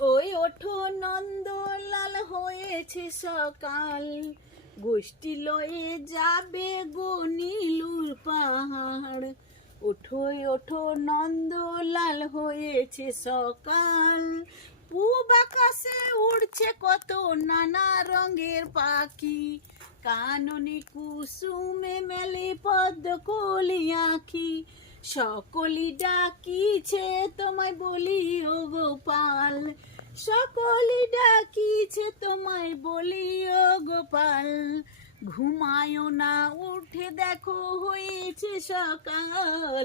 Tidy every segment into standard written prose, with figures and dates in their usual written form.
ওঠোই ওঠো নন্দলাল হয়েছে সকাল, গোষ্ঠী লয়ে যাবে গো নীলুর পাহাড়। ওঠোই ওঠো নন্দলাল হয়েছে সকাল, পূব আকাশে উড়ছে কত নানা রঙের পাখি, কাননে কুসুমে মেলে পদ্ম কলি আঁখি। সকলি ডাকিছে তোমায় বলি ও গোপাল, সকলি ডাকিছে তোমায় বলি ও গোপাল। ঘুমায়ো না উঠে দেখো হয়েছে সকাল,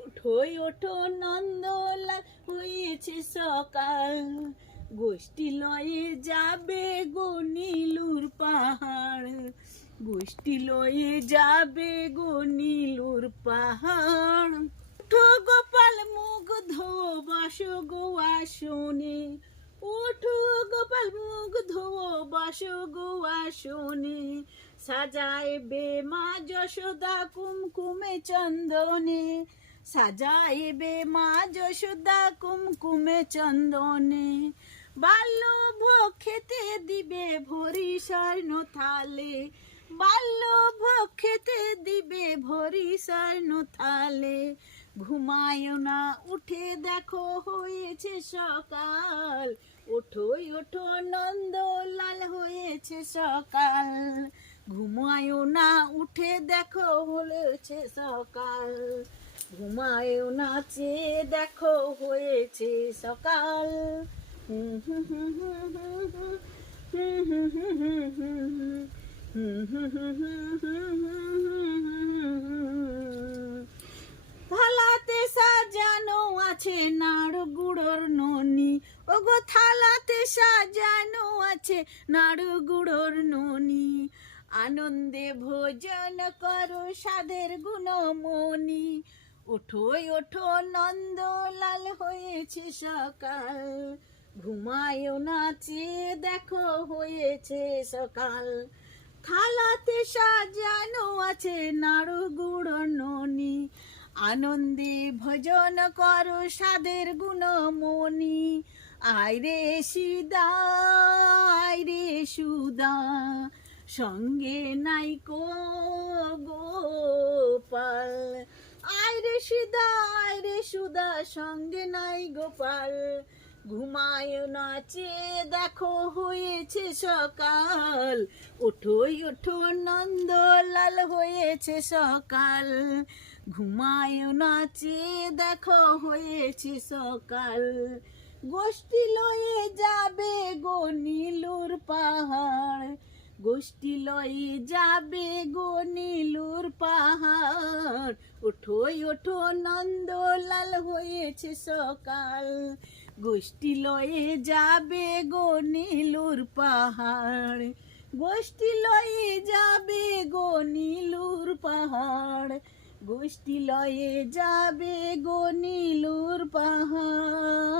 উঠোই ওঠো নন্দলাল হয়েছে সকাল। গোষ্ঠী লয়ে যাবে গো নীলুর পাহাড়, গোষ্ঠী লয়ে যাবে গো নীলুর পাহাড়। উঠো গোপাল মুখ ধো বাসো গো আসনে, উঠো গোপাল মুখ ধো বাসো গো আসনে। সাজাইবে মা যশোদা কুমকুমে চন্দনে, সাজাইবে মা যশোদা কুমকুমে চন্দনে। বাল্যভ খেতে দিবে ভরি স্বর্ণ থালে, বাল্যভ খেতে দিবে ভরি স্বর্ণ থালে। ঘুমায়ো না উঠে দেখো হয়েছে সকাল, ওঠোই ওঠো নন্দলাল হয়েছে সকাল। ঘুমায়ো না উঠে দেখো হয়েছে সকাল, ঘুমায়ো না চেয়ে দেখো হয়েছে সকাল। থালাতে সাজানো আছে নাড় গুড়োর ননি, ওগো থালাতে সাজানো আছে নাড়ু গুড়োর ননি। আনন্দে ভোজন করো সাধের গুণমণি, ওঠোই ওঠো নন্দলাল হয়েছে সকাল। ঘুমায়ো না চেয়ে দেখো হয়েছে সকাল। থালাতে সাজানো আছে নাড়ু গুড় ননি, আনন্দে ভজন করো সাধের গুণমণি। আইরে সিদা আইরে সুদা, সঙ্গে নাই কো গোপাল। আইরে সিদা আইরে সুদা, সঙ্গে নাই গোপাল। ঘুমায়ো না চেয়ে দেখো হয়েছে সকাল, ওঠোই ওঠো নন্দলাল হয়েছে সকাল। ঘুমায়ো না চেয়ে দেখো হয়েছে সকাল। গোষ্ঠী লয়ে যাবে গো নীলুর পাহাড়, গোষ্ঠী লয়ে যাবে গো নীলুর পাহাড়। ওঠোই ওঠো নন্দলাল হয়েছে সকাল, গোষ্ঠী লয়ে যাবে গো নীলুর পাহাড়, গোষ্ঠী লয়ে যাবে গো নীলুর পাহাড়, গোষ্ঠী লয়ে যাবে গো নীলুর পাহাড়।